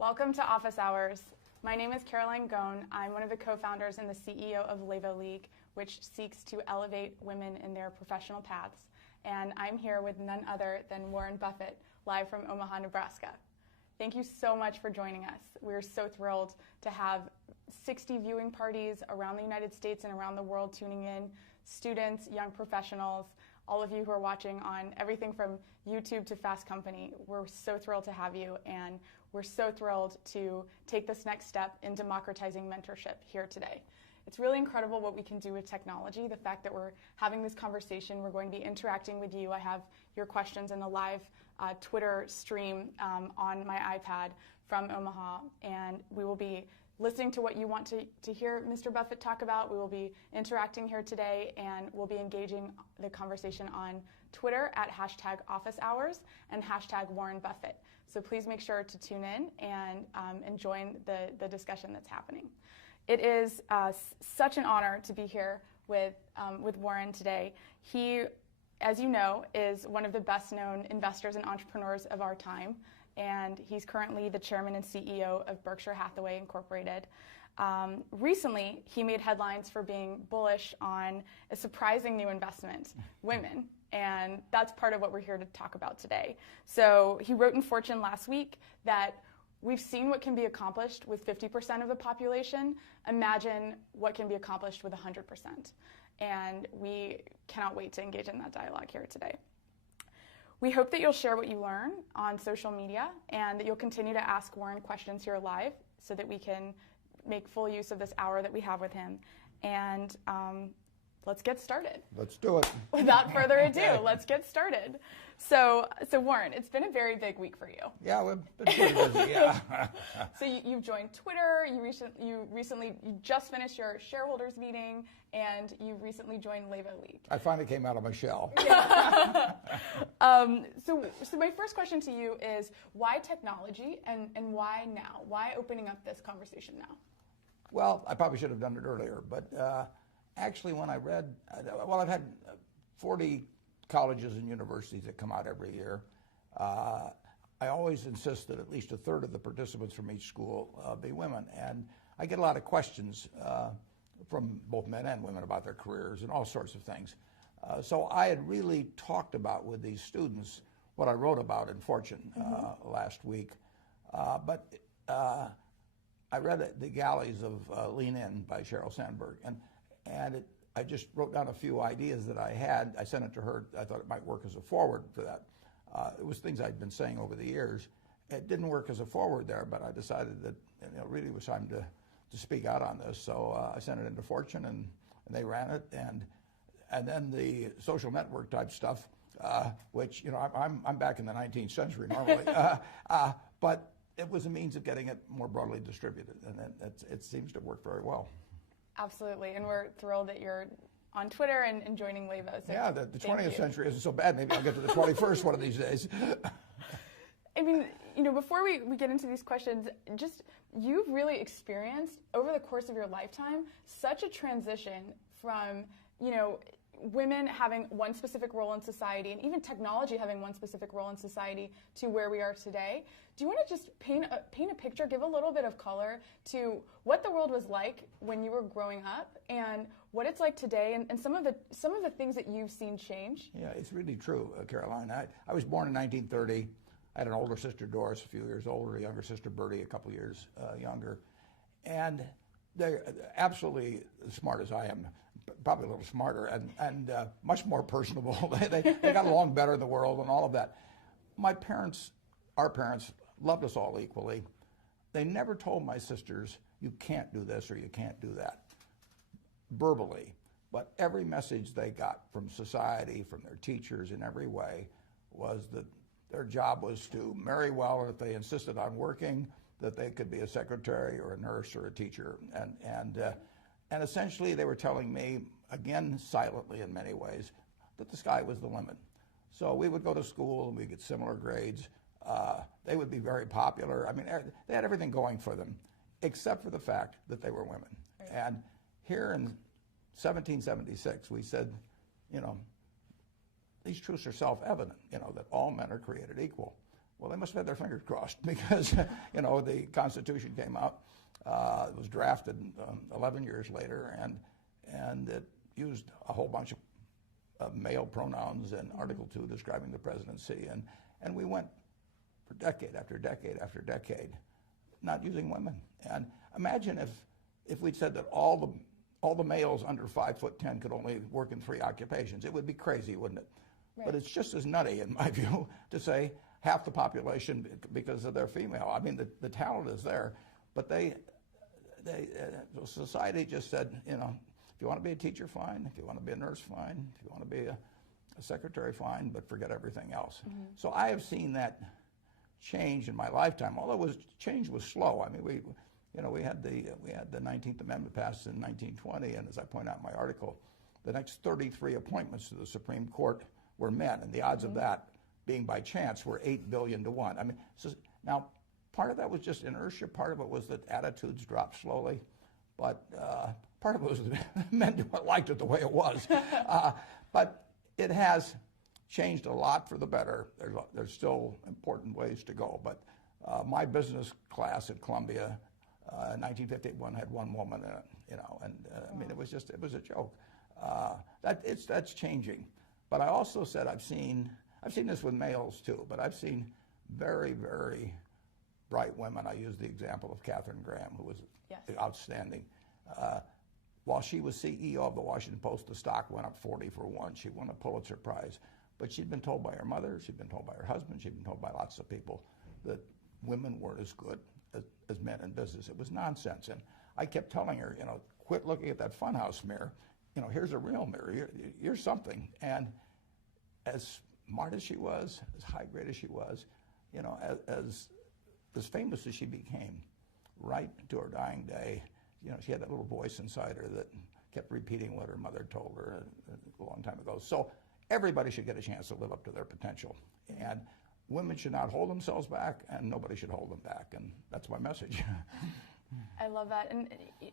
Welcome to Office Hours. My name is Caroline Gohn. I'm one of the co-founders and the CEO of Levo League, which seeks to elevate women in their professional paths. And I'm here with none other than Warren Buffett, live from Omaha, Nebraska. Thank you so much for joining us. We're so thrilled to have 60 viewing parties around the United States and around the world tuning in, students, young professionals, all of you who are watching on everything from YouTube to Fast Company. We're so thrilled to have you, and we're so thrilled to take this next step in democratizing mentorship here today. It's really incredible what we can do with technology. The fact that we're having this conversation, we're going to be interacting with you. I have your questions in the live Twitter stream on my iPad from Omaha, and we will be listening to what you want to hear Mr. Buffett talk about. We will be interacting here today, and we'll be engaging the conversation on Twitter at #OfficeHours and #WarrenBuffett. So please make sure to tune in and join the discussion that's happening. It is such an honor to be here with Warren today. He, as you know, is one of the best known investors and entrepreneurs of our time. And he's currently the chairman and CEO of Berkshire Hathaway Incorporated. Recently, he made headlines for being bullish on a surprising new investment, women, and that's part of what we're here to talk about today. So he wrote in Fortune last week that we've seen what can be accomplished with 50% of the population. Imagine what can be accomplished with 100%. And we cannot wait to engage in that dialogue here today. We hope that you'll share what you learn on social media and that you'll continue to ask Warren questions here live so that we can make full use of this hour that we have with him. And let's get started. Let's do it. Without further ado, let's get started. So Warren, it's been a very big week for you. Yeah, we've been pretty busy, yeah. So you've joined Twitter, you just finished your shareholders meeting, and you recently joined Levo League. I finally came out of my shell. So my first question to you is, why technology and why now? Why opening up this conversation now? Well, I probably should have done it earlier, but actually when I read, I've had 40 colleges and universities that come out every year. I always insist that at least a third of the participants from each school be women. And I get a lot of questions from both men and women about their careers and all sorts of things. So I had really talked about with these students what I wrote about in Fortune last week. But I read The Galleys of Lean In by Sheryl Sandberg. And I just wrote down a few ideas that I had. I sent it to her. I thought it might work as a forward for that. It was things I'd been saying over the years. It didn't work as a forward there, but I decided that it really was time to speak out on this. So I sent it into Fortune, and they ran it. And then the social network type stuff, which I'm back in the 19th century normally, but it was a means of getting it more broadly distributed, and it seems to work very well. Absolutely, and we're thrilled that you're on Twitter and joining Levo. So yeah, the 20th century isn't so bad. Maybe I'll get to the 21st one of these days. I mean, before we get into these questions, you've really experienced over the course of your lifetime such a transition from, women having one specific role in society and even technology having one specific role in society to where we are today. Do you want to just paint a picture, give a little bit of color to what the world was like when you were growing up and what it's like today and some of the things that you've seen change? Yeah, it's really true, Caroline. I was born in 1930. I had an older sister, Doris, a few years older, a younger sister, Bertie, a couple years younger. And they're absolutely as smart as I am, probably a little smarter, and much more personable. they got along better in the world and all of that. Our parents, loved us all equally. They never told my sisters, you can't do this or you can't do that, verbally. But every message they got from society, from their teachers in every way, was that their job was to marry well, and if they insisted on working, that they could be a secretary or a nurse or a teacher. And essentially they were telling me, again silently in many ways, that the sky was the limit. So we would go to school and we'd get similar grades. They would be very popular. I mean, they had everything going for them, except for the fact that they were women. Right. And here in 1776, we said, these truths are self-evident, that all men are created equal. Well, they must have had their fingers crossed because, you know, the Constitution came out. It was drafted 11 years later, and it used a whole bunch of male pronouns in Article 2 describing the presidency. And we went for decade after decade after decade not using women. And imagine if we'd said that all the males under 5'10" could only work in 3 occupations. It would be crazy, wouldn't it? Right. But it's just as nutty, in my view, to say half the population because of their female. I mean, the talent is there, but society just said, you know, if you want to be a teacher, fine. If you want to be a nurse, fine. If you want to be a secretary, fine, but forget everything else. Mm-hmm. So I have seen that change in my lifetime, although change was slow. I mean, we had the 19th Amendment passed in 1920, and as I point out in my article, the next 33 appointments to the Supreme Court were men, and the odds of that being by chance were 8 billion to 1. I mean, so now part of that was just inertia. Part of it was that attitudes dropped slowly, but part of it was that men liked it the way it was. But it has changed a lot for the better. There's still important ways to go. But my business class at Columbia in 1951 had 1 woman in it, you know, and I mean, it was a joke. That's changing. But I also said I've seen this with males too, but I've seen very, very bright women. I used the example of Katharine Graham, who was outstanding. While she was CEO of the Washington Post, the stock went up 40 for 1. She won a Pulitzer Prize. But she'd been told by her mother, she'd been told by her husband, she'd been told by lots of people that women weren't as good as men in business. It was nonsense. And I kept telling her, you know, quit looking at that funhouse mirror. You know, here's a real mirror. You're something. And as smart as she was, as high grade as she was, you know, as famous as she became, right to her dying day, you know, she had that little voice inside her that kept repeating what her mother told her a long time ago. So everybody should get a chance to live up to their potential. And women should not hold themselves back, and nobody should hold them back. And that's my message. I love that. And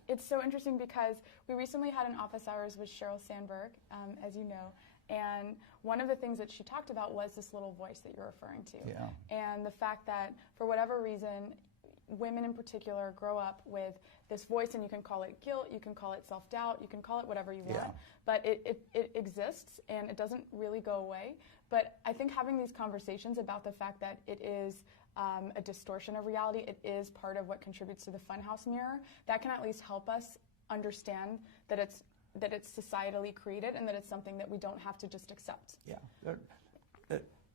it's so interesting because we recently had an office hours with Sheryl Sandberg, as you know. And one of the things that she talked about was this little voice that you're referring to. Yeah. And the fact that, for whatever reason, women in particular grow up with this voice, and you can call it guilt, you can call it self-doubt, you can call it whatever you want, but it exists and it doesn't really go away. But I think having these conversations about the fact that it is a distortion of reality, it is part of what contributes to the funhouse mirror, that can at least help us understand that it's societally created and that it's something that we don't have to just accept. Yeah,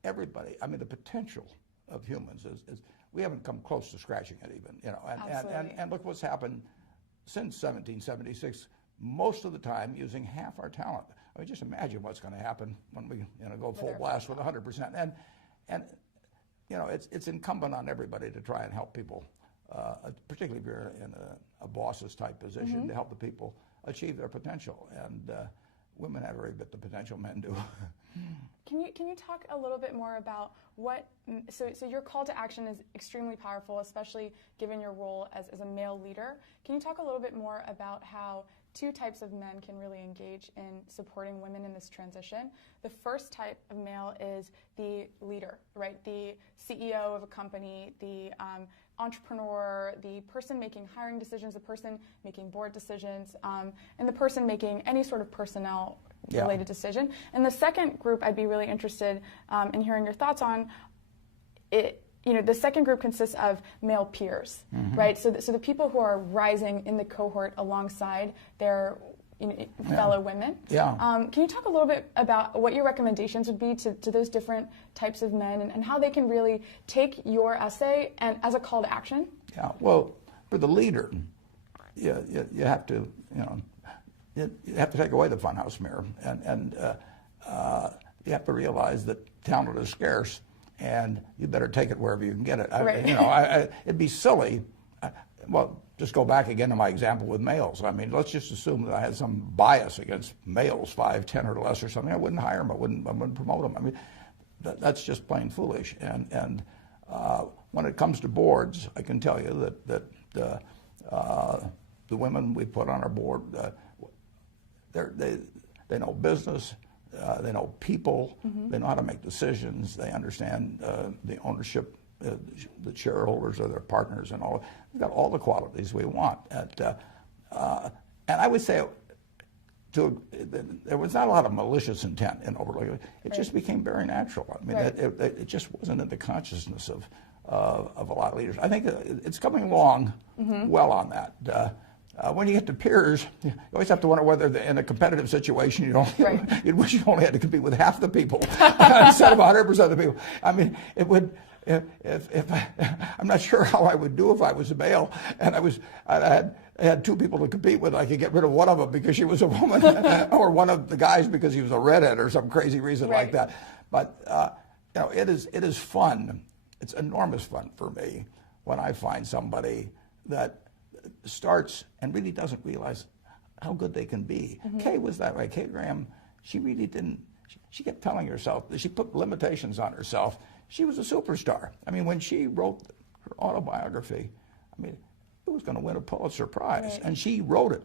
everybody, I mean, the potential of humans is we haven't come close to scratching it even, you know, and look what's happened since 1776, most of the time using half our talent. I mean, just imagine what's going to happen when we, you know, go full blast with 100%. And you know, it's incumbent on everybody to try and help people, particularly if you're in a boss's type position, to help the people achieve their potential. And women have every bit the potential men do. Can you talk a little bit more about what, so your call to action is extremely powerful, especially given your role as a male leader. Can you talk a little bit more about how 2 types of men can really engage in supporting women in this transition? The first type of male is the leader, right? The CEO of a company, the entrepreneur, the person making hiring decisions, the person making board decisions, and the person making any sort of personnel related decision. And the second group I'd be really interested in hearing your thoughts on. You know, the second group consists of male peers, right? So the people who are rising in the cohort alongside their fellow women. Yeah. Can you talk a little bit about what your recommendations would be to those different types of men and how they can really take your essay and as a call to action? Yeah. Well, for the leader, you have to, you know, you have to take away the funhouse mirror, and you have to realize that talent is scarce, and you better take it wherever you can get it. Right. You know, it'd be silly. Well, just go back again to my example with males. I mean, let's just assume that I had some bias against males, 5'10" or less or something. I wouldn't hire them. I wouldn't promote them. I mean, that's just plain foolish. And when it comes to boards, I can tell you that the women we put on our board, they know business, they know people, they know how to make decisions, they understand the ownership the shareholders are their partners and all. They've got all the qualities we want. And I would say there was not a lot of malicious intent in overlooking it. It just became very natural. I mean, it just wasn't in the consciousness of a lot of leaders. I think it's coming along well on that. When you get to peers, you always have to wonder whether in a competitive situation you'd wish you only had to compete with half the people instead of 100% of the people. I mean, it would. I'm not sure how I would do if I was a male and I had two people to compete with. I could get rid of one of them because she was a woman, or one of the guys because he was a redhead, or some crazy reason like that. But it is fun. It's enormous fun for me when I find somebody that starts and really doesn't realize how good they can be. Kay was that way. Kay Graham, she really didn't. She kept telling herself that she put limitations on herself. She was a superstar. I mean, when she wrote her autobiography, I mean, it was going to win a Pulitzer Prize, and she wrote it.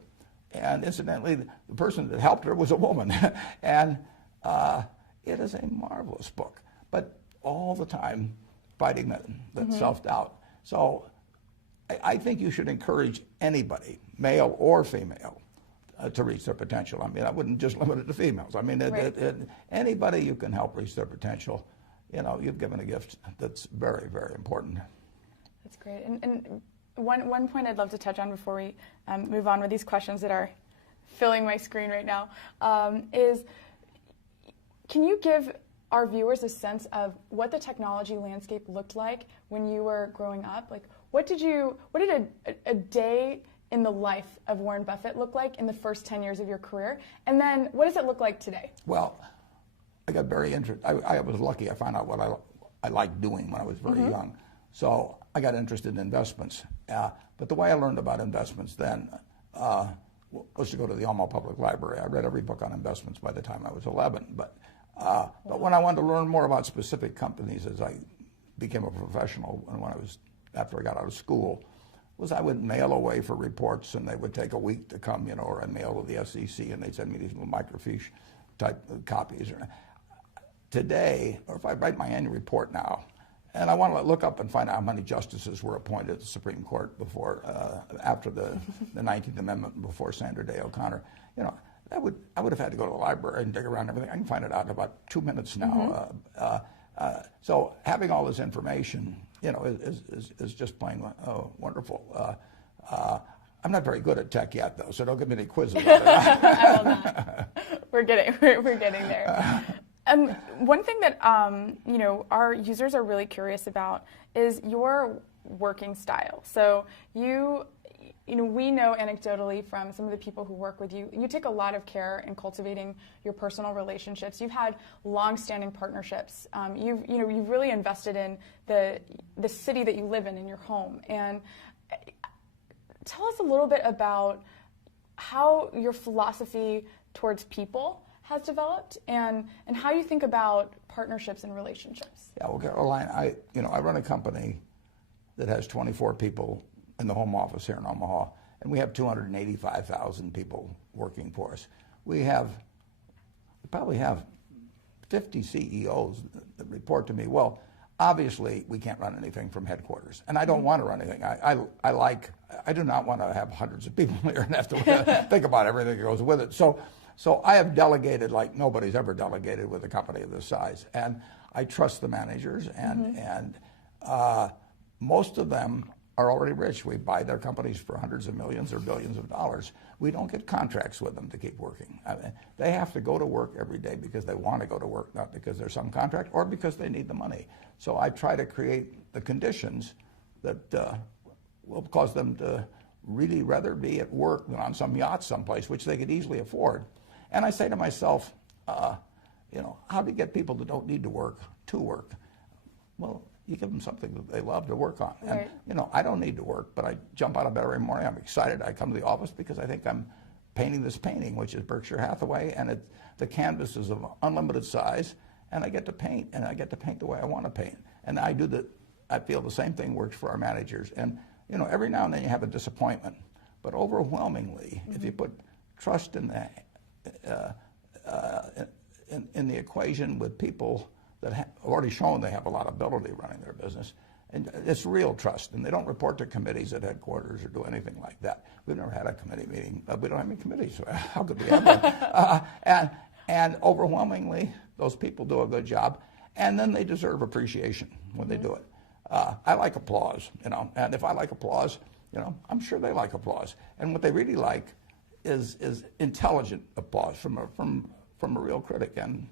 And incidentally, the person that helped her was a woman. And it is a marvelous book, but all the time fighting that self-doubt. So I think you should encourage anybody, male or female, to reach their potential. I mean, I wouldn't just limit it to females. I mean, anybody you can help reach their potential, you've given a gift that's very, very important. That's great. And one point I'd love to touch on before we move on with these questions that are filling my screen right now is, can you give our viewers a sense of what the technology landscape looked like when you were growing up? Like, what did a day in the life of Warren Buffett look like in the first 10 years of your career? And then what does it look like today? Well, I got very interested. I was lucky. I found out what I liked doing when I was very young. So I got interested in investments. But the way I learned about investments then was to go to the Alma Public Library. I read every book on investments by the time I was 11. But when I wanted to learn more about specific companies as I became a professional, and after I got out of school, I would mail away for reports, and they would take a week to come, or I'd mail to the SEC, and they'd send me these little microfiche type copies. Today, or if I write my annual report now, and I want to look up and find out how many justices were appointed to the Supreme Court after the 19th Amendment, before Sandra Day O'Connor, I would have had to go to the library and dig around everything. I can find it out in about 2 minutes now. So having all this information, is just plain wonderful. I'm not very good at tech yet, though, so don't give me any quiz about it. I will not. We're getting there. One thing that our users are really curious about is your working style. So we know anecdotally from some of the people who work with you, you take a lot of care in cultivating your personal relationships. You've had long-standing partnerships. You've really invested in the city that you live in your home. And tell us a little bit about how your philosophy towards people has developed, and how you think about partnerships and relationships. Yeah, well, Caroline, I run a company that has 24 people in the home office here in Omaha, and we have 285,000 people working for us. We probably have 50 CEOs that report to me. Well, obviously, we can't run anything from headquarters, and I don't want to run anything. I do not want to have hundreds of people here and have to think about everything that goes with it. So I have delegated like nobody's ever delegated with a company of this size, and I trust the managers, and most of them are already rich. We buy their companies for hundreds of millions or billions of dollars. We don't get contracts with them to keep working. I mean, they have to go to work every day because they want to go to work, not because there's some contract or because they need the money. So I try to create the conditions that will cause them to really rather be at work than on some yacht someplace, which they could easily afford. And I say to myself, how do you get people that don't need to work? Well, you give them something that they love to work on. Right. And, I don't need to work, but I jump out of bed every morning. I'm excited. I come to the office because I think I'm painting this painting, which is Berkshire Hathaway, and the canvas is of unlimited size, and I get to paint, and I get to paint the way I want to paint. And I feel the same thing works for our managers. And, every now and then you have a disappointment, but overwhelmingly, if you put trust in the equation with people that have already shown they have a lot of ability running their business, And it's real trust, and they don't report to committees at headquarters or do anything like that. We've never had a committee meeting. We don't have any committees, so how could we have one? And overwhelmingly, those people do a good job, and then they deserve appreciation when they do it. I like applause, and if I like applause, I'm sure they like applause. And what they really like is intelligent applause from a real critic, and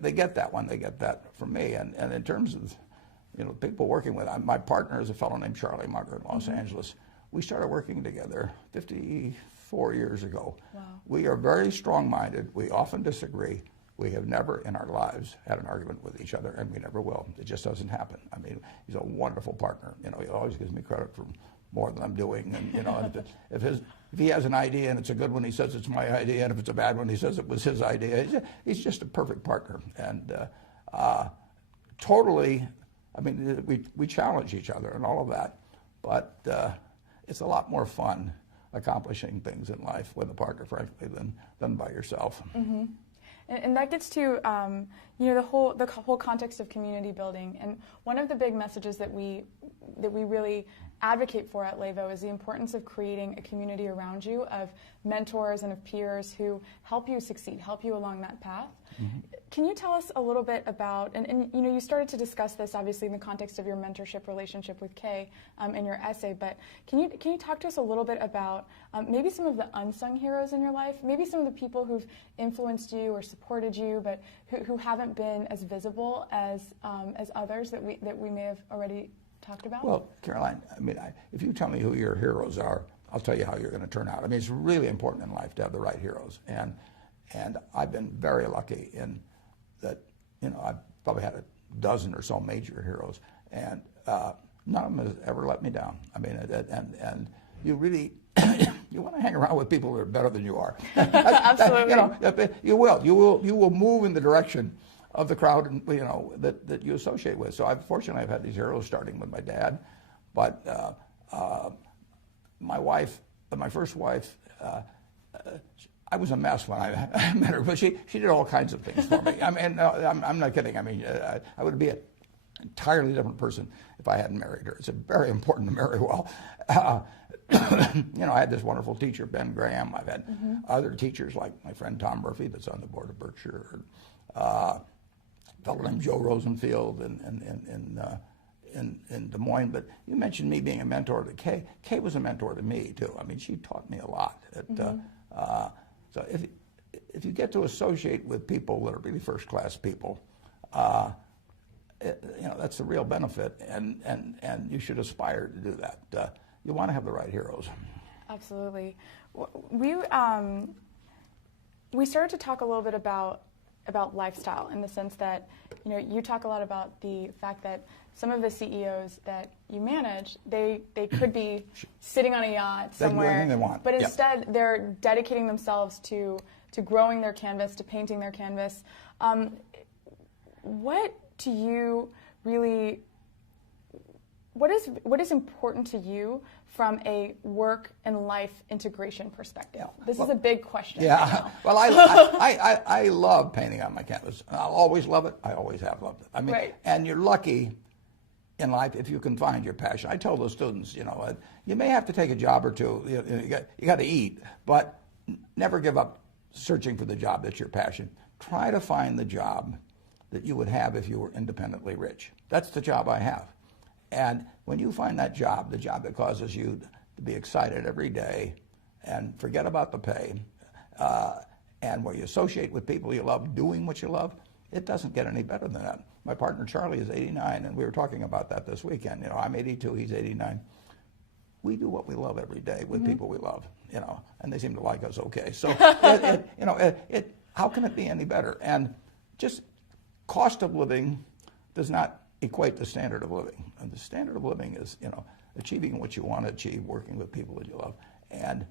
they get that one. They get that from me. And in terms of people working with, my partner is a fellow named Charlie Munger in Los Angeles. We started working together 54 years ago. Wow. We are very strong-minded. We often disagree. We have never in our lives had an argument with each other, and we never will. It just doesn't happen. I mean, he's a wonderful partner. He always gives me credit for more than I'm doing. And if he has an idea and it's a good one, he says it's my idea. And if it's a bad one, he says it was his idea. He's just a perfect partner. And totally, I mean, we challenge each other and all of that. But it's a lot more fun accomplishing things in life with a partner, frankly, than by yourself. Mm-hmm. And that gets to the whole context of community building. And one of the big messages that we really advocate for at LEVO is the importance of creating a community around you of mentors and of peers who help you succeed, help you along that path. Mm-hmm. Can you tell us a little bit about, and you started to discuss this obviously in the context of your mentorship relationship with Kay in your essay, but can you talk to us a little bit about maybe some of the unsung heroes in your life, maybe some of the people who've influenced you or supported you, but who haven't been as visible as others that we may have already talked about? Well, Caroline, I mean, if you tell me who your heroes are, I'll tell you how you're going to turn out. I mean, it's really important in life to have the right heroes, and I've been very lucky in that. I've probably had a dozen or so major heroes, and none of them has ever let me down. I mean, and you really you want to hang around with people that are better than you are. Absolutely. You will move in the direction of the crowd, that you associate with. So I've had these heroes, starting with my dad, but my wife, my first wife, I was a mess when I met her, but she did all kinds of things for me. I mean, I'm not kidding. I mean, I would be an entirely different person if I hadn't married her. It's very important to marry well. I had this wonderful teacher, Ben Graham. I've had other teachers like my friend Tom Murphy, that's on the board of Berkshire. A fellow named Joe Rosenfield in Des Moines. But you mentioned me being a mentor to Kay. Kay was a mentor to me too. I mean, she taught me a lot. So if you get to associate with people that are really first-class people, that's the real benefit, and you should aspire to do that. You want to have the right heroes. Absolutely. We started to talk a little bit about lifestyle, in the sense that you talk a lot about the fact that some of the CEOs that you manage, they could be sitting on a yacht somewhere, they can do anything they want. But instead they're dedicating themselves to growing their canvas, to painting their canvas. What to you really? What is important to you from a work and life integration perspective? This is a big question. Yeah. Right now. Well, I love painting on my canvas. I'll always love it. I always have loved it. I mean, right. And you're lucky in life if you can find your passion. I tell the students, you may have to take a job or two. You got to eat, but never give up searching for the job that's your passion. Try to find the job that you would have if you were independently rich. That's the job I have. And when you find that job, the job that causes you to be excited every day and forget about the pay, and where you associate with people you love, doing what you love, it doesn't get any better than that. My partner Charlie is 89, and we were talking about that this weekend. I'm 82, he's 89. We do what we love every day with people we love, and they seem to like us okay. So, how can it be any better? And just cost of living does not equate to standard of living. And the standard of living is, achieving what you want to achieve, working with people that you love. And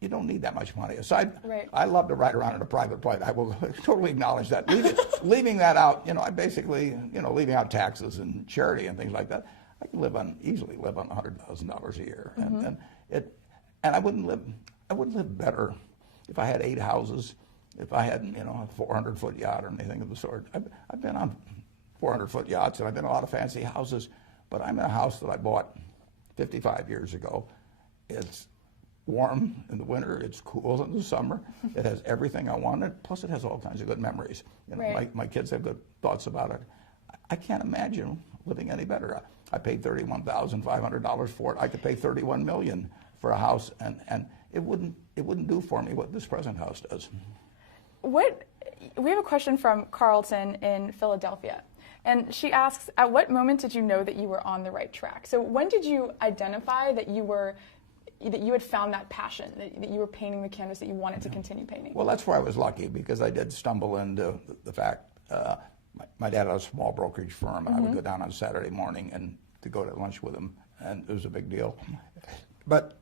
you don't need that much money. Aside, right. I love to ride around in a private plane. I will totally acknowledge that. Leaving that out, I basically, leaving out taxes and charity and things like that, I can easily live on $100,000 a year. And I wouldn't live better if I had 8 houses, if I had, a 400-foot yacht or anything of the sort. I've been on 400-foot yachts, and I've been in a lot of fancy houses, but I'm in a house that I bought 55 years ago. It's warm in the winter, it's cool in the summer, it has everything I wanted, plus it has all kinds of good memories. You know, right. my kids have good thoughts about it. I can't imagine living any better. I paid $31,500 for it. I could pay $31 million for a house, and it wouldn't do for me what this present house does. We have a question from Carlton in Philadelphia, and she asks, at what moment did you know that you were on the right track? So when did you identify that you had found that passion, that you were painting the canvas that you wanted to continue painting? Well, that's where I was lucky, because I did stumble into the fact, my dad had a small brokerage firm, and I would go down on Saturday morning and to go to lunch with him, and it was a big deal. But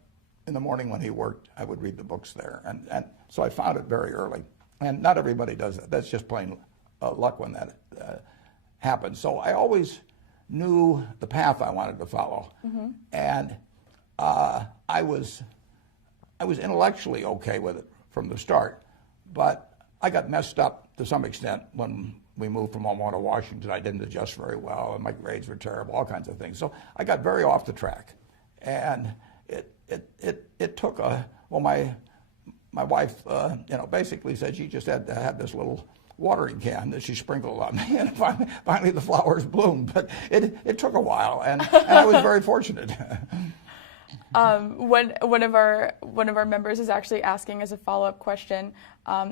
in the morning when he worked, I would read the books there, and so I found it very early. And not everybody does that. That's just plain luck when that happens. So I always knew the path I wanted to follow, and I was intellectually okay with it from the start, but I got messed up to some extent when we moved from Omaha to Washington. I didn't adjust very well, and my grades were terrible, all kinds of things. So I got very off the track, and it took my wife, basically said she just had to have this little watering can that she sprinkled on me, and finally the flowers bloomed. But it took a while, and I was very fortunate. One of our members is actually asking as a follow-up question.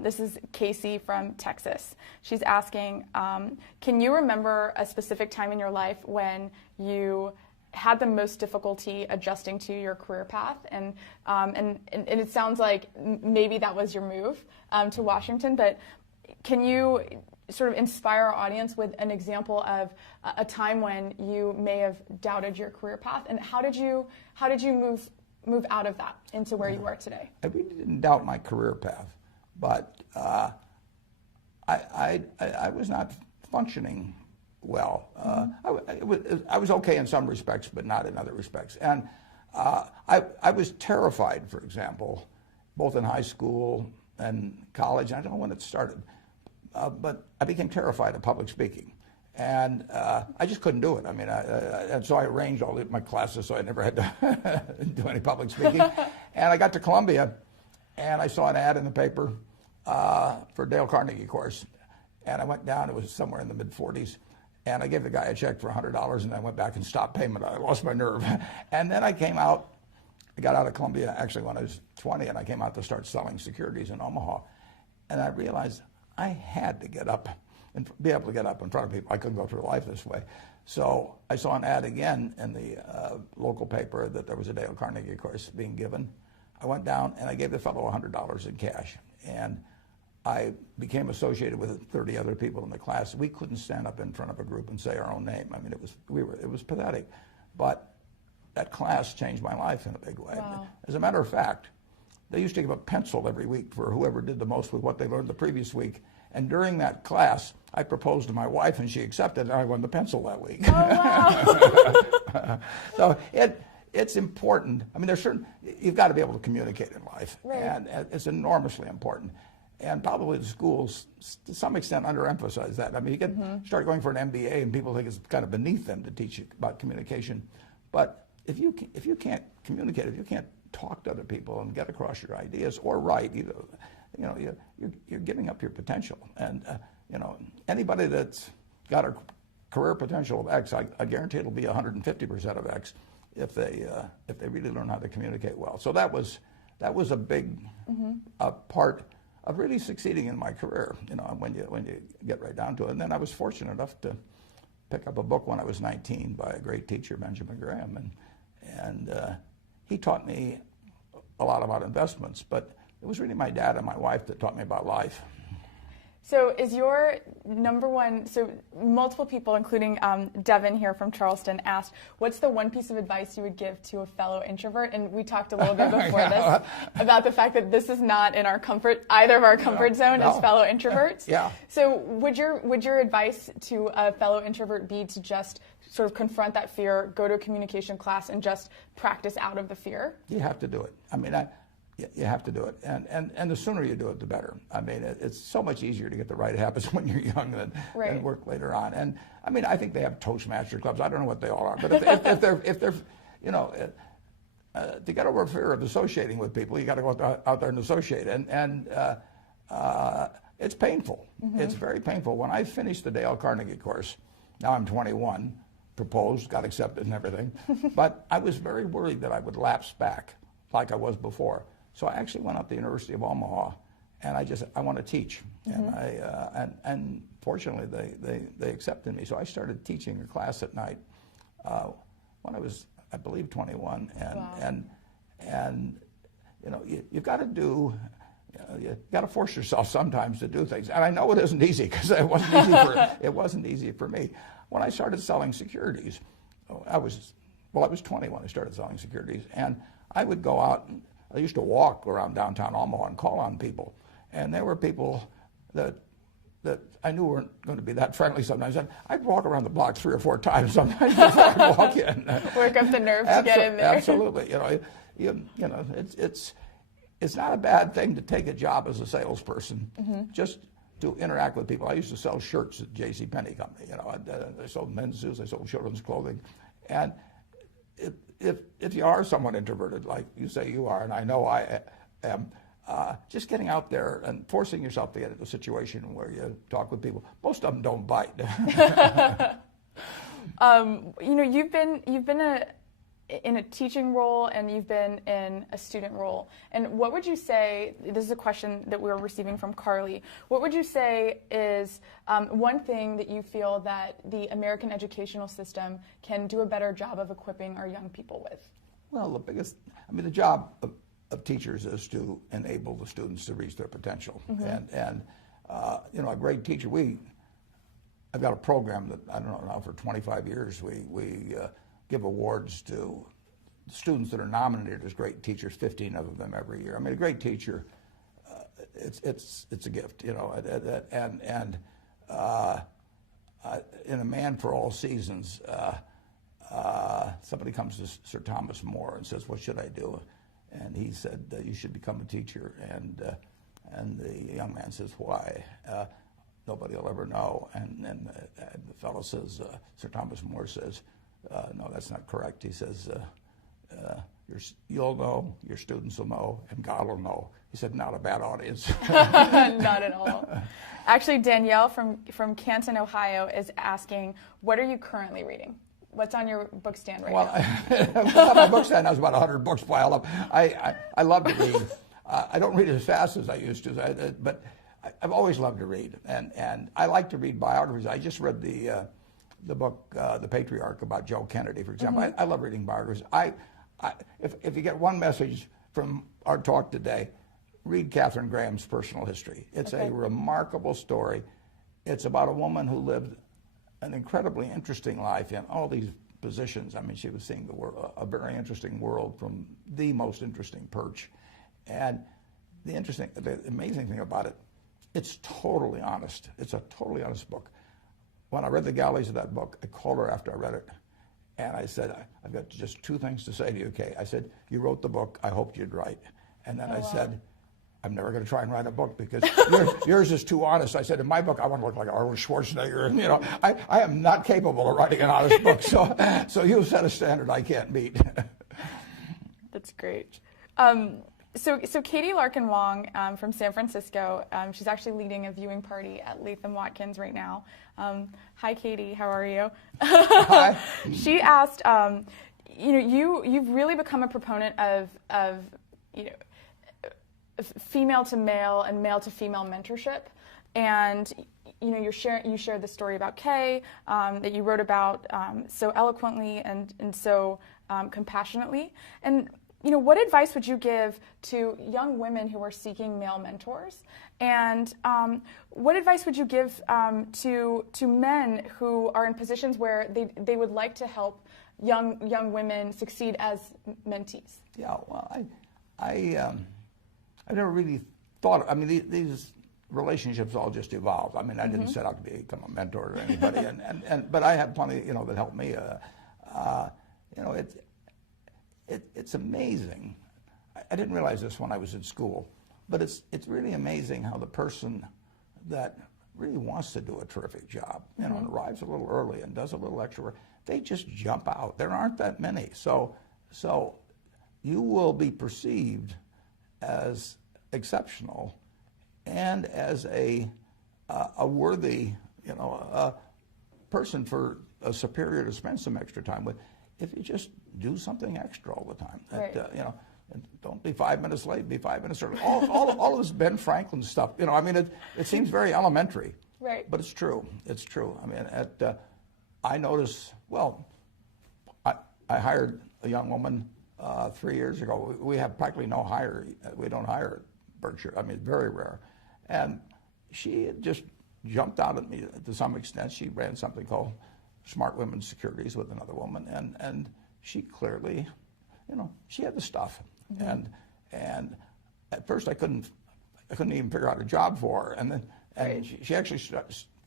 This is Casey from Texas. She's asking, can you remember a specific time in your life when you had the most difficulty adjusting to your career path? And it sounds like maybe that was your move to Washington, but can you sort of inspire our audience with an example of a time when you may have doubted your career path, and how did you move out of that into where you are today? I really didn't doubt my career path, but I was not functioning well. I was okay in some respects, but not in other respects. And I was terrified, for example, both in high school and college. I don't know when it started, but I became terrified of public speaking. And I just couldn't do it. I mean, and so I arranged all my classes so I never had to do any public speaking. And I got to Columbia, and I saw an ad in the paper for Dale Carnegie course. And I went down, it was somewhere in the mid-40s, and I gave the guy a check for $100, and I went back and stopped payment. I lost my nerve. And then I got out of Columbia actually when I was 20, and I came out to start selling securities in Omaha. And I realized I had to get up and be able to get up in front of people. I couldn't go through life this way. So I saw an ad again in the local paper that there was a Dale Carnegie course being given. I went down and I gave the fellow $100 in cash. And I became associated with 30 other people in the class. We couldn't stand up in front of a group and say our own name. I mean, it was pathetic. But that class changed my life in a big way. Wow. As a matter of fact, they used to give a pencil every week for whoever did the most with what they learned the previous week. And during that class, I proposed to my wife, and she accepted, and I won the pencil that week. Oh, wow. So it's important. I mean, you've got to be able to communicate in life, right. And it's enormously important. And probably the schools, to some extent, underemphasize that. I mean, you start going for an MBA, and people think it's kind of beneath them to teach you about communication. But if you can't communicate, if you can't talk to other people and get across your ideas or write, you're giving up your potential. And anybody that's got a career potential of X, I guarantee it'll be 150% of X if they really learn how to communicate well. So that was a big part of really succeeding in my career. When you get right down to it. And then I was fortunate enough to pick up a book when I was 19 by a great teacher, Benjamin Graham, and he taught me a lot about investments, but it was really my dad and my wife that taught me about life. So is your number one, so multiple people, including Devin here from Charleston, asked, what's the one piece of advice you would give to a fellow introvert? And we talked a little bit before this about the fact that this is not in either of our comfort zone as fellow introverts. Yeah. So would your advice to a fellow introvert be to just sort of confront that fear, go to a communication class, and just practice out of the fear? You have to do it. I mean, you have to do it, and the sooner you do it, the better. I mean, it's so much easier to get the right habits when you're young than work later on. And I mean, I think they have Toastmaster clubs. I don't know what they all are, but if they're you know, to get over fear of associating with people, you got to go out there and associate, and it's painful. Mm-hmm. It's very painful. When I finished the Dale Carnegie course, now I'm 21, proposed, got accepted, and everything, but I was very worried that I would lapse back like I was before. So I actually went out to the University of Omaha, and I want to teach, mm-hmm. and fortunately they accepted me. So I started teaching a class at night when I was, I believe, 21, and you know, you've got to do. You got to force yourself sometimes to do things, and I know it isn't easy because it wasn't easy for me. When I started selling securities, I was 20 when I started selling securities, and I would go out. I used to walk around downtown Omaha and call on people, and there were people that I knew weren't going to be that friendly sometimes. And I'd walk around the block 3 or 4 times sometimes before I'd walk in. Work up the nerve to get in there. Absolutely, you know, it's not a bad thing to take a job as a salesperson, mm-hmm. just to interact with people. I used to sell shirts at JCPenney Company. You know, I sold men's suits, I sold children's clothing, and if you are somewhat introverted, like you say you are, and I know I am, just getting out there and forcing yourself to get into a situation where you talk with people. Most of them don't bite. You know, you've been in a teaching role, and you've been in a student role. And what would you say, this is a question that we're receiving from Carly, what would you say is one thing that you feel that the American educational system can do a better job of equipping our young people with? Well, the job of teachers is to enable the students to reach their potential. Mm-hmm. And you know, a great teacher, I've got a program that, I don't know now, for 25 years, we give awards to students that are nominated as great teachers, 15 of them every year. I mean, a great teacher, it's a gift, you know. And in A Man for All Seasons, somebody comes to Sir Thomas More and says, "What should I do?" And he said, "You should become a teacher." And the young man says, "Why?" Nobody will ever know. And the fellow says, Sir Thomas More says, "No, that's not correct." He says, "You'll know, your students will know, and God will know." He said, "Not a bad audience." Not at all. Actually, Danielle from Canton, Ohio is asking, what are you currently reading? What's on your book stand right now? Well, my book stand has about 100 books piled up. I love to read. I don't read as fast as I used to, but I've always loved to read, and I like to read biographies. I just read the book, The Patriarch, about Joe Kennedy, for example. Mm-hmm. I love reading biographies. If you get one message from our talk today, read Katharine Graham's personal history. It's a remarkable story. It's about a woman who lived an incredibly interesting life in all these positions. I mean, she was seeing the world, a very interesting world from the most interesting perch. And the amazing thing about it, it's totally honest. It's a totally honest book. When I read the galleys of that book, I called her after I read it, and I said, "I've got just 2 things to say to you, Kay." I said, "You wrote the book, I hoped you'd write." And then said, "I'm never going to try and write a book because yours is too honest." I said, "In my book, I want to look like Arnold Schwarzenegger. And, you know, I am not capable of writing an honest book, so you set a standard I can't meet." That's great. So Katie Larkin Wong from San Francisco, she's actually leading a viewing party at Latham Watkins right now. Hi, Katie. How are you? Hi. She asked, you know, you've really become a proponent of you know, female to male and male to female mentorship, and you know, you shared the story about Kay that you wrote about so eloquently and so compassionately. And you know, what advice would you give to young women who are seeking male mentors? And what advice would you give to men who are in positions where they would like to help young women succeed as mentees? Yeah, well, I never really thought. I mean, these relationships all just evolved. I mean, I didn't set out to become a mentor to anybody, but I have plenty, you know, that helped me. You know, it's amazing I didn't realize this when I was in school, but it's really amazing how the person that really wants to do a terrific job, you know, and arrives a little early and does a little extra work, they just jump out. There aren't that many. So you will be perceived as exceptional and as a worthy, you know, person for a superior to spend some extra time with if you just do something extra all the time. Right. You know, and don't be 5 minutes late, be 5 minutes early. All of this Ben Franklin stuff, you know, I mean, it seems very elementary. Right. But it's true. It's true. I mean, I notice, well, I hired a young woman 3 years ago. We have practically no hire. We don't hire at Berkshire. I mean, very rare. And she had just jumped out at me to some extent. She ran something called Smart Women's Securities with another woman. And she clearly, you know, she had the stuff. And at first I couldn't even figure out a job for her. And then she actually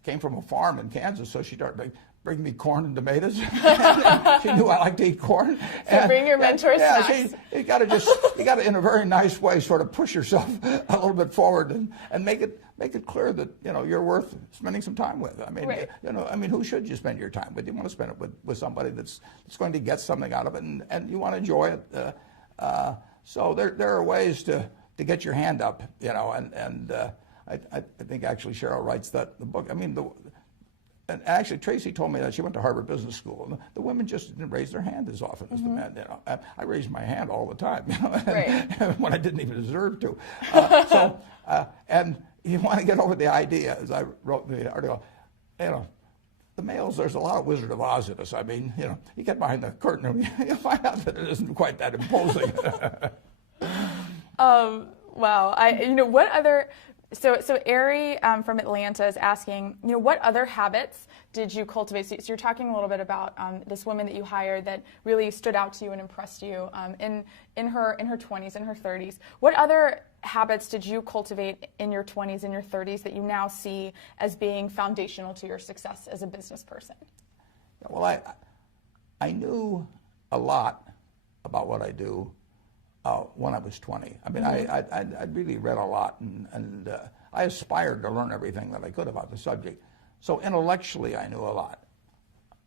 came from a farm in Kansas, so she started bringing me corn and tomatoes. She knew I liked to eat corn. So bring your mentor snacks. You got to in a very nice way sort of push yourself a little bit forward and make it clear that, you know, you're worth spending some time with. I mean, you know, I mean, who should you spend your time with? You want to spend it with somebody that's going to get something out of it, and you want to enjoy it. So there are ways to get your hand up, you know, and I think actually Cheryl writes the book. I mean, and actually Tracy told me that she went to Harvard Business School, and the women just didn't raise their hand as often as the men. You know, I raised my hand all the time, you know, when I didn't even deserve to. And you want to get over the idea, as I wrote in the article, you know, the males, there's a lot of Wizard of Oz in us. I mean, you know, you get behind the curtain and you'll find out that it isn't quite that imposing. Wow. You know, what other, so Ari from Atlanta is asking, you know, what other habits did you cultivate? So you're talking a little bit about this woman that you hired that really stood out to you and impressed you in her 20s, in her 30s. What other habits did you cultivate in your 20s and your 30s that you now see as being foundational to your success as a business person? Well, I knew a lot about what I do when I was 20. I mean, I really read a lot, and I aspired to learn everything that I could about the subject. So intellectually, I knew a lot.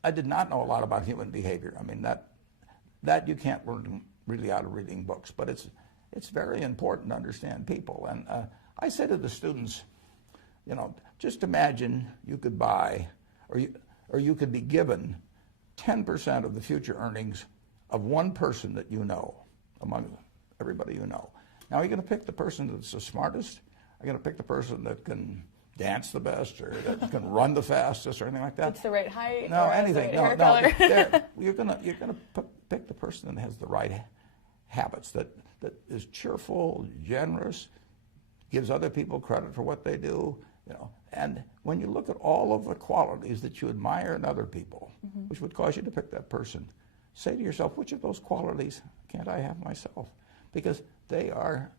I did not know a lot about human behavior. I mean, that you can't learn really out of reading books, but it's very important to understand people. And I say to the students, you know, just imagine you could buy, or you could be given 10% of the future earnings of one person that you know among everybody you know. Now, are you going to pick the person that's the smartest? Are you going to pick the person that can dance the best, or that can run the fastest, or anything like that? It's the right height. No, or anything. The right No, hair color. you're gonna pick the person that has the right habits, that is cheerful, generous, gives other people credit for what they do. You know, and when you look at all of the qualities that you admire in other people, which would cause you to pick that person, say to yourself, which of those qualities can't I have myself? Because they are,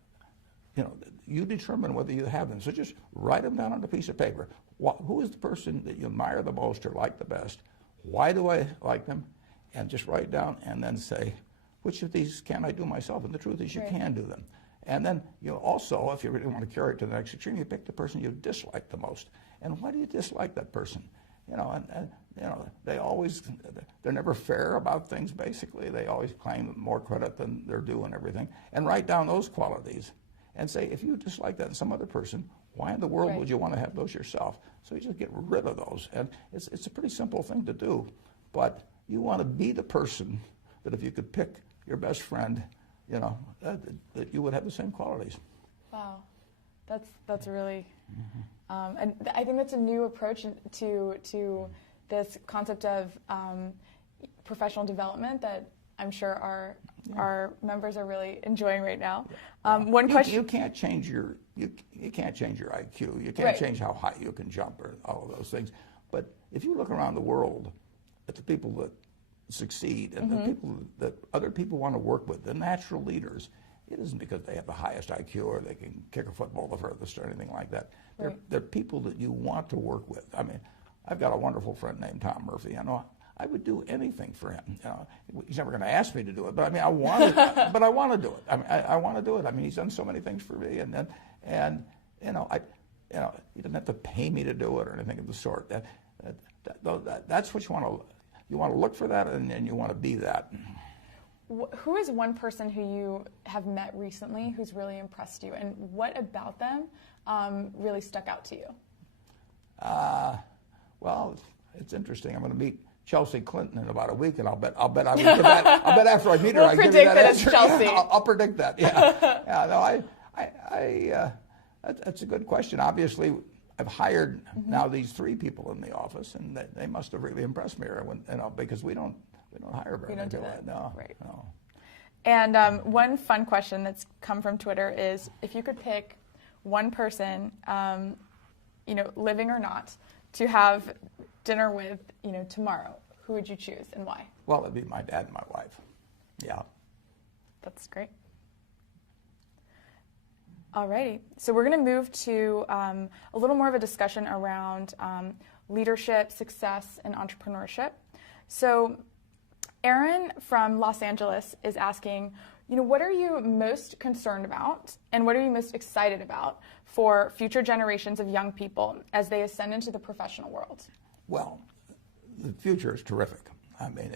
you know, you determine whether you have them. So just write them down on a piece of paper. Who is the person that you admire the most or like the best? Why do I like them? And just write down and then say, which of these can I do myself? And the truth is you can do them. And then you also, if you really want to carry it to the next extreme, you pick the person you dislike the most. And why do you dislike that person? You know, and you know, they're never fair about things, basically. They always claim more credit than they're due and everything. And write down those qualities and say, if you dislike that in some other person, why in the world would you want to have those yourself? So you just get rid of those. And it's a pretty simple thing to do. But you want to be the person that if you could pick your best friend, you know, that you would have the same qualities. Wow, that's really, and I think that's a new approach to this concept of professional development that I'm sure our members are really enjoying right now. One question: you can't change your IQ. You can't change how high you can jump or all of those things. But if you look around the world at the people that succeed and the people that other people want to work with, the natural leaders, it isn't because they have the highest IQ or they can kick a football the furthest or anything like that. They're people that you want to work with. I mean, I've got a wonderful friend named Tom Murphy. I know I would do anything for him. You know, he's never going to ask me to do it, but I mean, I want to. But I want to do it. I mean, I want to do it. I mean, he's done so many things for me, and you know, he doesn't have to pay me to do it or anything of the sort. That's what you want to. You want to look for that, and you want to be that. Who is one person who you have met recently who's really impressed you, and what about them really stuck out to you? Well, it's interesting. I'm going to meet Chelsea Clinton in about a week, and I'll bet I would give that. I'll bet after I meet her, we'll I give predict her that answer. It's Chelsea. Yeah, I'll predict that. Yeah, yeah. No, that's a good question. Obviously, I've hired now these 3 people in the office, and they must have really impressed me. Because we don't hire very many people. No, right. No. And one fun question that's come from Twitter is, if you could pick one person, living or not, to have dinner with, tomorrow, who would you choose and why? Well, it'd be my dad and my wife. Yeah. That's great. Alrighty, so we're going to move to a little more of a discussion around leadership, success, and entrepreneurship. So Aaron from Los Angeles is asking, what are you most concerned about and what are you most excited about for future generations of young people as they ascend into the professional world? Well, the future is terrific. I mean,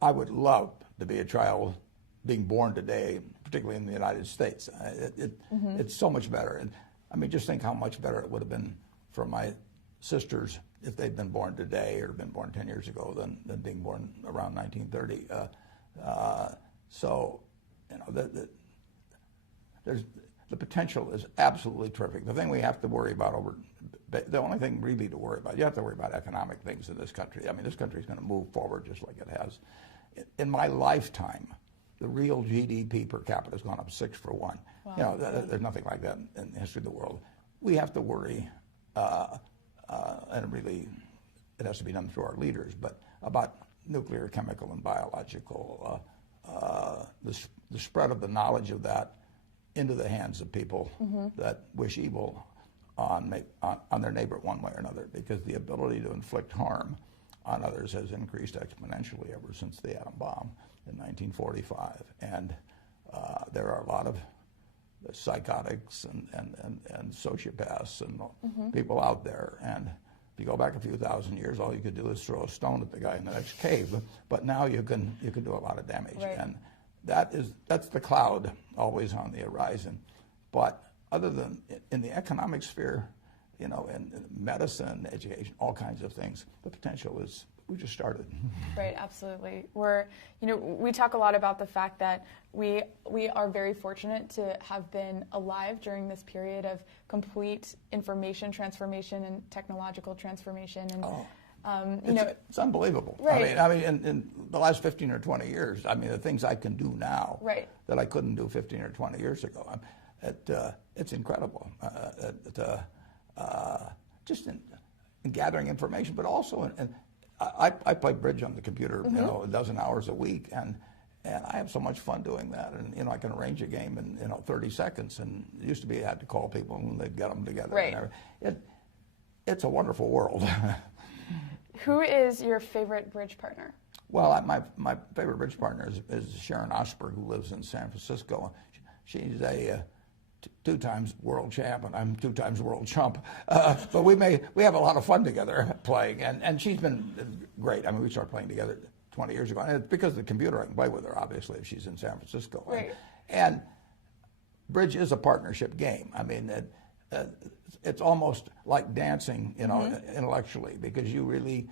I would love to be a child being born today, particularly in the United States. It's so much better. And I mean, just think how much better it would have been for my sisters if they'd been born today or been born 10 years ago than being born around 1930. So, the potential is absolutely terrific. The thing we have to worry about the only thing really to worry about, you have to worry about economic things in this country. I mean, this country is going to move forward just like it has. In my lifetime, the real GDP per capita has gone up 6 for 1. Wow. There's nothing like that in the history of the world. We have to worry, and really, it has to be done through our leaders, but about nuclear, chemical, and biological, the spread of the knowledge of that into the hands of people that wish evil on their neighbor one way or another, because the ability to inflict harm on others has increased exponentially ever since the atom bomb in 1945. And there are a lot of psychotics and sociopaths and people out there. And if you go back a few thousand years, all you could do is throw a stone at the guy in the next cave. But now you can do a lot of damage. Right. And that's the cloud always on the horizon. But other than in the economic sphere, in medicine, education, all kinds of things, the potential is, we just started. Right, absolutely. We talk a lot about the fact that we are very fortunate to have been alive during this period of complete information transformation and technological transformation. And it's unbelievable. Right. I mean, in the last 15 or 20 years, I mean, the things I can do now right. that I couldn't do 15 or 20 years ago, it's incredible. Just in gathering information, but also I play bridge on the computer, a dozen hours a week, and I have so much fun doing that. And I can arrange a game in 30 seconds. And it used to be I had to call people and they'd get them together. Right. It's a wonderful world. Who is your favorite bridge partner? Well, my favorite bridge partner is Sharon Osberg, who lives in San Francisco. She's a 2 times world champ, and I'm 2 times world chump. But we have a lot of fun together playing, and she's been great. I mean, we started playing together 20 years ago, and it's because of the computer. I can play with her, obviously, if she's in San Francisco. Right. And bridge is a partnership game. I mean, it's almost like dancing, intellectually, because you really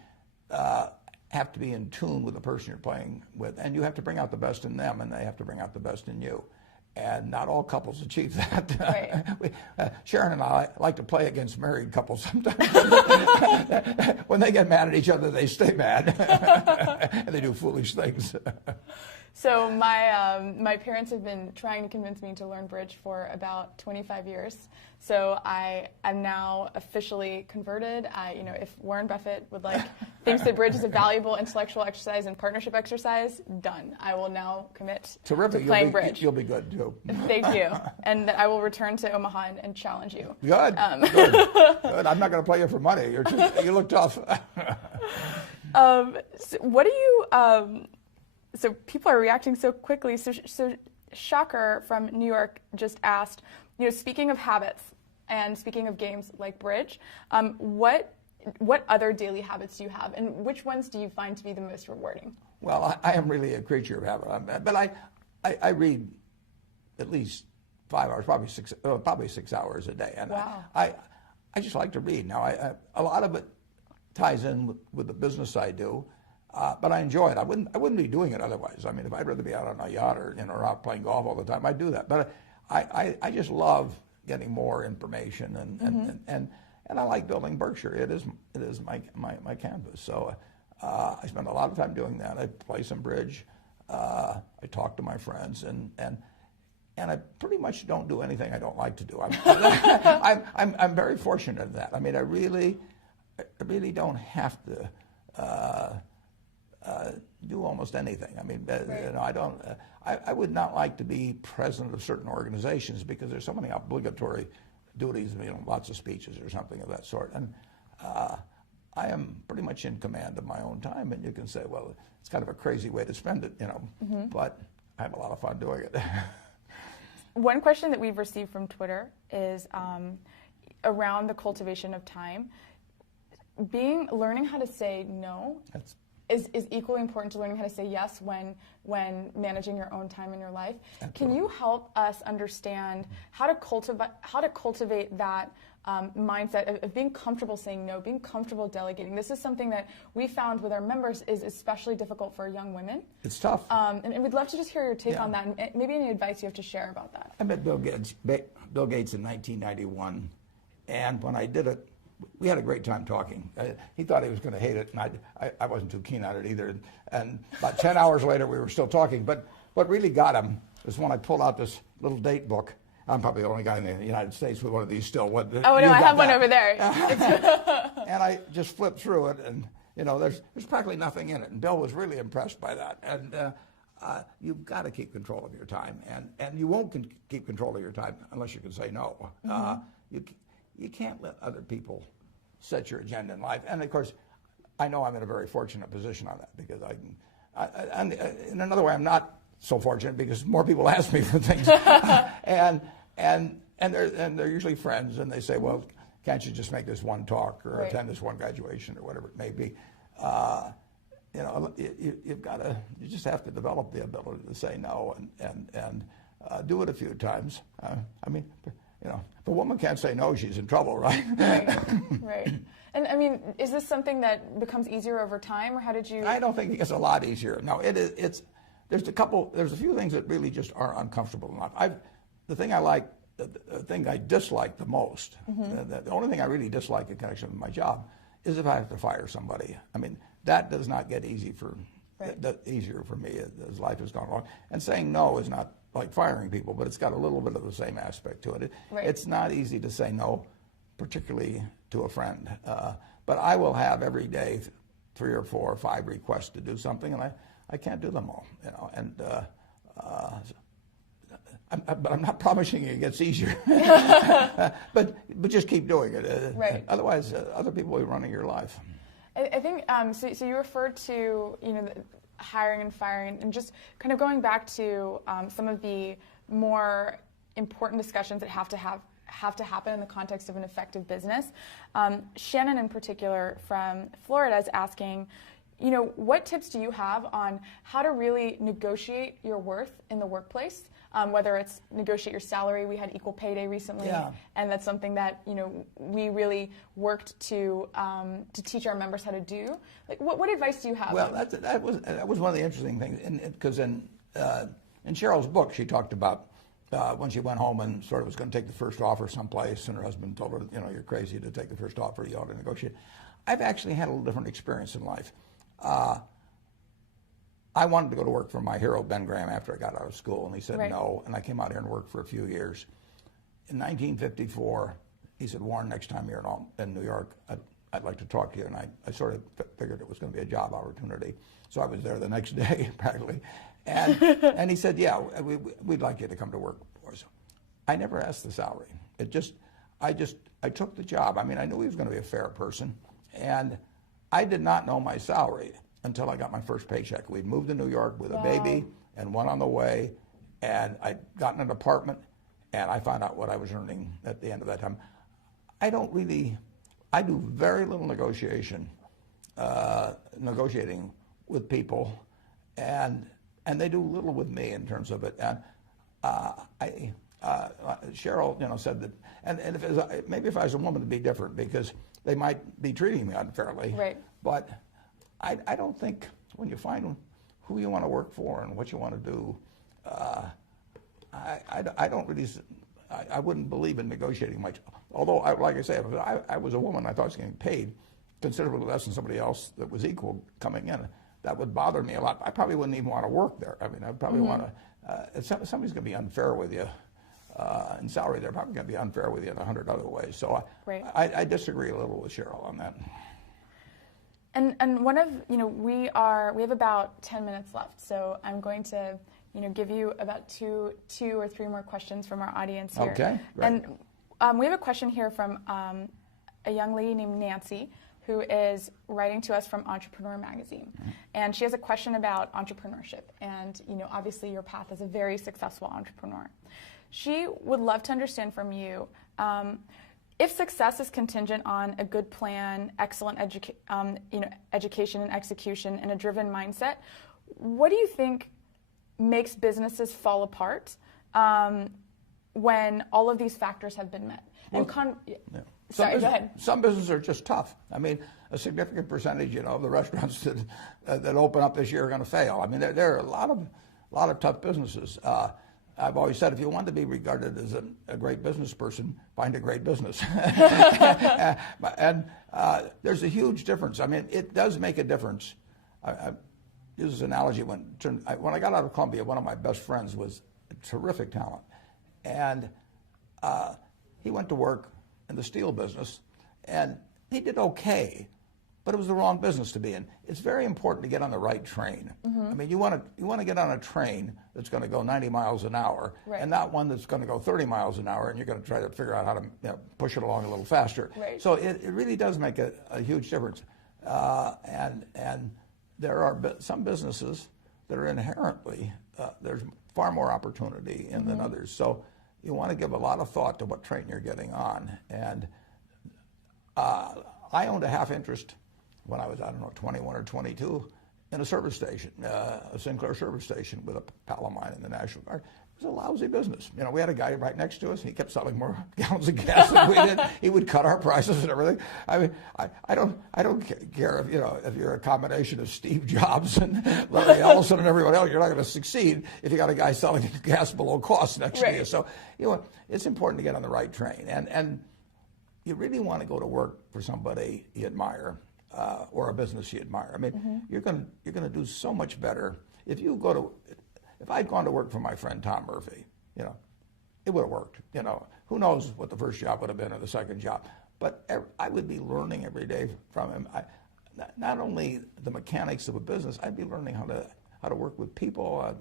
have to be in tune with the person you're playing with, and you have to bring out the best in them, and they have to bring out the best in you. And not all couples achieve that. Right. Sharon and I like to play against married couples sometimes. When they get mad at each other, they stay mad, and they do foolish things. So my parents have been trying to convince me to learn bridge for about 25 years. So I am now officially converted. If Warren Buffett thinks that bridge is a valuable intellectual exercise and partnership exercise, done. I will now commit to playing bridge. You'll be good too. Thank you. And I will return to Omaha and challenge you. Good. Good. I'm not going to play you for money. You look tough. So what do you? So people are reacting so quickly. So Shocker from New York just asked, speaking of habits and speaking of games like bridge, what other daily habits do you have, and which ones do you find to be the most rewarding? Well, I am really a creature of habit, but I read at least 5 hours, probably 6 hours a day, and wow. I just like to read. Now, a lot of it ties in with the business I do, but I enjoy it. I wouldn't be doing it otherwise. I mean, if I'd rather be out on a yacht or out playing golf all the time, I'd do that. But I just love getting more information, and I like building Berkshire. It is my canvas. So I spend a lot of time doing that. I play some bridge. I talk to my friends, and I pretty much don't do anything I don't like to do. I'm very fortunate in that. I mean, I really don't have to do almost anything. I mean, right. I don't. I would not like to be president of certain organizations because there's so many obligatory duties, lots of speeches or something of that sort. And I am pretty much in command of my own time. And you can say, well, it's kind of a crazy way to spend it, but I have a lot of fun doing it. One question that we've received from Twitter is around the cultivation of time. Learning how to say no is equally important to learning how to say yes when managing your own time in your life. Absolutely. Can you help us understand how to cultivate that mindset of being comfortable saying no, being comfortable delegating? This is something that we found with our members is especially difficult for young women. It's tough. And we'd love to just hear your take on that, and maybe any advice you have to share about that. I met Bill Gates in 1991, and when I did it, we had a great time talking. He thought he was going to hate it, and I wasn't too keen on it either. And about 10 hours later, we were still talking. But what really got him was when I pulled out this little date book. I'm probably the only guy in the United States with one of these still. Oh, no, I have one over there. And I just flipped through it, and, there's practically nothing in it. And Bill was really impressed by that. And you've got to keep control of your time. And you won't keep control of your time unless you can say no. Mm-hmm. You can't let other people set your agenda in life. And, of course, I know I'm in a very fortunate position on that because and in another way, I'm not so fortunate because more people ask me for things. and they're usually friends, and they say, well, can't you just make this one talk or right. attend this one graduation or whatever it may be? You just have to develop the ability to say no and do it a few times. If a woman can't say no, she's in trouble, right? Right. And is this something that becomes easier over time, or how did you? I don't think it gets a lot easier. No, there's a few things that really just are uncomfortable enough. The thing I dislike the most, mm-hmm. the only thing I really dislike in connection with my job is if I have to fire somebody. That does not get easier for me as life has gone along. And saying no is not like firing people, but it's got a little bit of the same aspect to it. Right. It's not easy to say no, particularly to a friend. But I will have every day 3 or 4 or 5 requests to do something, and I can't do them all. But I'm not promising it gets easier. but just keep doing it. Right. Otherwise, other people will be running your life. I think so you referred to hiring and firing, and just kind of going back to some of the more important discussions that have to happen in the context of an effective business. Shannon, in particular, from Florida, is asking, what tips do you have on how to really negotiate your worth in the workplace? Whether it's negotiate your salary. We had Equal Pay Day recently, and that's something that we really worked to teach our members how to do. Like, what advice do you have? Well, that was one of the interesting things, because in Cheryl's book, she talked about when she went home and sort of was going to take the first offer someplace, and her husband told her, you're crazy to take the first offer. You ought to negotiate. I've actually had a little different experience in life. I wanted to go to work for my hero, Ben Graham, after I got out of school, and he said no, and I came out here and worked for a few years. In 1954, he said, Warren, next time you're in New York, I'd like to talk to you, and I sort of figured it was going to be a job opportunity. So I was there the next day, practically, and he said, yeah, we'd like you to come to work for us. I never asked the salary. I took the job. I knew he was going to be a fair person, and I did not know my salary until I got my first paycheck. We'd moved to New York with a baby and one on the way, and I'd gotten an apartment, and I found out what I was earning at the end of that time. I do very little negotiating with people, and they do little with me in terms of it. And Cheryl, said that, and maybe if I was a woman, it'd be different because they might be treating me unfairly. Right. But I don't think when you find who you want to work for and what you want to do, I don't really. I wouldn't believe in negotiating much. Although, like I say, if I was a woman, I thought I was getting paid considerably less than somebody else that was equal coming in. That would bother me a lot. I probably wouldn't even want to work there. I mean, I'd probably want to. If somebody's going to be unfair with you in salary, they're probably going to be unfair with you in 100 other ways. So I disagree a little with Cheryl on that. And one of we have about 10 minutes left, so I'm going to give you about two or three more questions from our audience here. Okay. Great. And we have a question here from a young lady named Nancy, who is writing to us from Entrepreneur Magazine. And she has a question about entrepreneurship. And, obviously your path as a very successful entrepreneur. She would love to understand from you, if success is contingent on a good plan, excellent education and execution, and a driven mindset, what do you think makes businesses fall apart when all of these factors have been met? Sorry, go ahead. Some businesses are just tough. I mean, a significant percentage, of the restaurants that open up this year are going to fail. I mean, there are a lot of tough businesses. I've always said, if you want to be regarded as a great business person, find a great business. And there's a huge difference. I mean, it does make a difference. I use this analogy when I got out of Columbia, one of my best friends was a terrific talent, and he went to work in the steel business, and he did okay, but it was the wrong business to be in. It's very important to get on the right train. I mean, you want to get on a train that's going to go 90 miles an hour, and not one that's going to go 30 miles an hour, and you're going to try to figure out how to push it along a little faster. Right. So it really does make a huge difference. And there are some businesses that are inherently, there's far more opportunity in than others. So you want to give a lot of thought to what train you're getting on. And I owned a half interest when I was, 21 or 22 in a service station, a Sinclair service station with a pal of mine in the National Guard. It was a lousy business. We had a guy right next to us, and he kept selling more gallons of gas than we did. He would cut our prices and everything. I mean, I don't care if you're a combination of Steve Jobs and Larry Ellison and everyone else. You're not going to succeed if you got a guy selling gas below cost next to you. So it's important to get on the right train, and you really want to go to work for somebody you admire or a business you admire. I mean, you're going to do so much better if you go to. If I'd gone to work for my friend Tom Murphy, it would have worked. Who knows what the first job would have been or the second job. But I would be learning every day from him. Not only the mechanics of a business, I'd be learning how to work with people.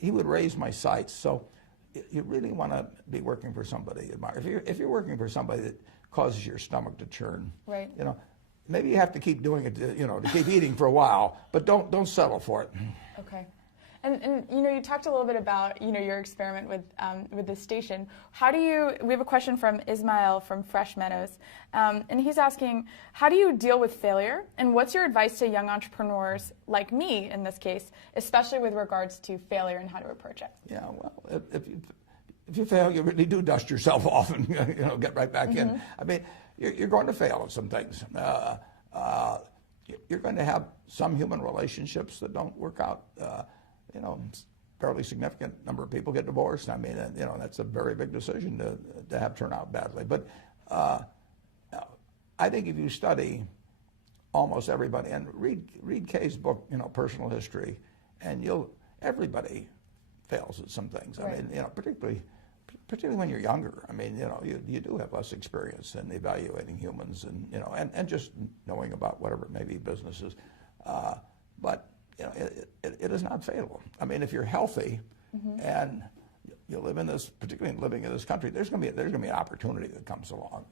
He would raise my sights. So you really want to be working for somebody you admire. If you're working for somebody that causes your stomach to churn, right. Maybe you have to keep doing it, to keep eating for a while, but don't settle for it. Okay. And you talked a little bit about your experiment with this station. We have a question from Ismail from Fresh Meadows, and he's asking, how do you deal with failure, and what's your advice to young entrepreneurs like me in this case, especially with regards to failure and how to approach it? Yeah, well, if you fail, you really do dust yourself off and get right back in. I mean, you're going to fail at some things. You're going to have some human relationships that don't work out. Fairly significant number of people get divorced. I mean, that's a very big decision to have turn out badly. But I think if you study almost everybody and read Kay's book, Personal History, and everybody fails at some things. Right. I mean, particularly when you're younger. I mean, you do have less experience in evaluating humans and just knowing about whatever it may be businesses. But it is not fatal. I mean, if you're healthy and you live in this, particularly living in this country, there's going to be an opportunity that comes along.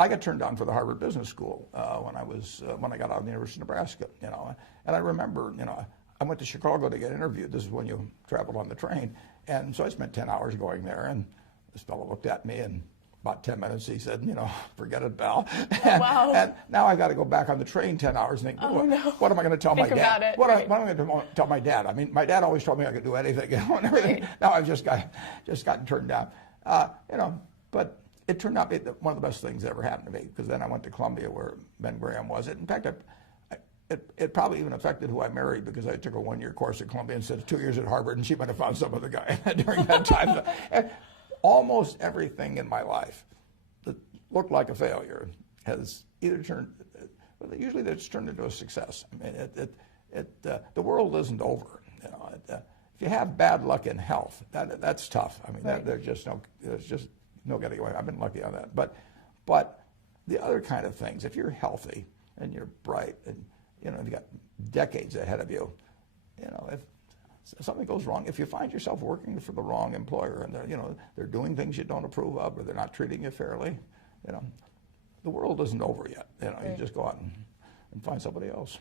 I got turned down for the Harvard Business School when I got out of the University of Nebraska, you know. And I remember, you know, I went to Chicago to get interviewed. This is when you traveled on the train. And so I spent 10 hours going there, and this fellow looked at me, and about 10 minutes he said, you know, forget it, pal. Oh, wow. And now I got to go back on the train 10 hours and think, what am I going to tell my dad? About it, what right. am I going to tell my dad? I mean, my dad always told me I could do anything, you know, and everything. Right. Now I've just gotten turned down. You know, but it turned out to be one of the best things that ever happened to me, because then I went to Columbia where Ben Graham was. In fact, it probably even affected who I married, because I took a 1-year course at Columbia instead of 2 years at Harvard, and she might have found some other guy during that time. And almost everything in my life that looked like a failure has either turned, usually it's turned into a success. I mean, the world isn't over. You know, if you have bad luck in health, that's tough. I mean, right. There's just no getting away. I've been lucky on that. But the other kind of things, if you're healthy and you're bright and you know, you've got decades ahead of you, you know, if something goes wrong, if you find yourself working for the wrong employer and they're doing things you don't approve of, or they're not treating you fairly, you know, the world isn't over yet. You know, right. You just go out and find somebody else.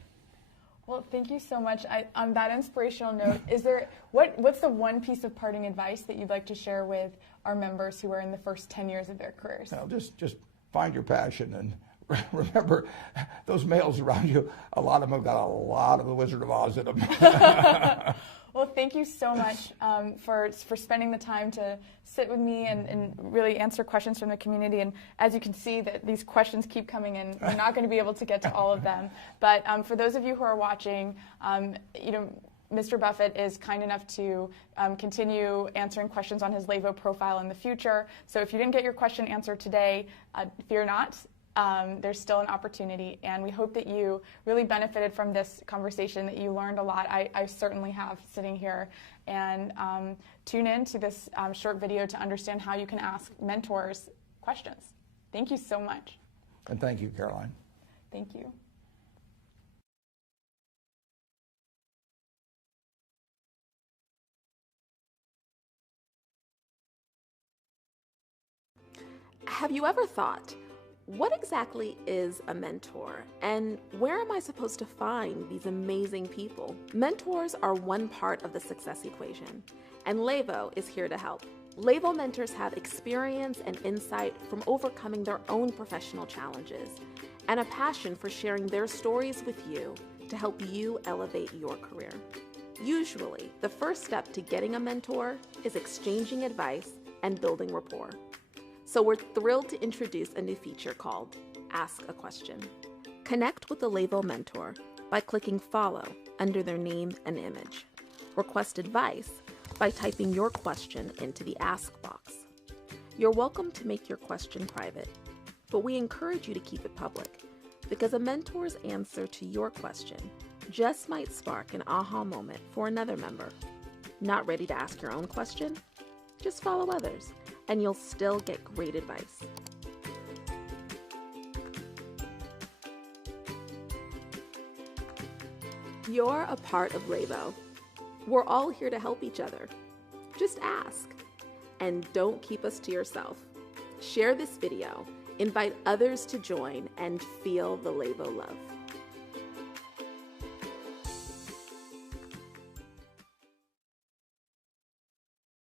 Well, thank you so much. On that inspirational note, is there what's the one piece of parting advice that you'd like to share with our members who are in the first 10 years of their careers? You know, just find your passion, and remember, those males around you, a lot of them have got a lot of the Wizard of Oz in them. Well, thank you so much for spending the time to sit with me and really answer questions from the community. And as you can see, that these questions keep coming in. We're not going to be able to get to all of them. But for those of you who are watching, you know, Mr. Buffett is kind enough to continue answering questions on his Levo profile in the future. So if you didn't get your question answered today, fear not. There's still an opportunity, and we hope that you really benefited from this conversation, that you learned a lot. I certainly have, sitting here. And tune in to this short video to understand how you can ask mentors questions. Thank you so much. And thank you, Caroline. Thank you. Have you ever thought, what exactly is a mentor, and where am I supposed to find these amazing people? Mentors are one part of the success equation, and Levo is here to help. Levo mentors have experience and insight from overcoming their own professional challenges, and a passion for sharing their stories with you to help you elevate your career. Usually, the first step to getting a mentor is exchanging advice and building rapport. So we're thrilled to introduce a new feature called Ask a Question. Connect with the Levo mentor by clicking follow under their name and image. Request advice by typing your question into the Ask box. You're welcome to make your question private, but we encourage you to keep it public, because a mentor's answer to your question just might spark an aha moment for another member. Not ready to ask your own question? Just follow others, and you'll still get great advice. You're a part of Levo. We're all here to help each other. Just ask. And don't keep us to yourself. Share this video, invite others to join, and feel the Levo love.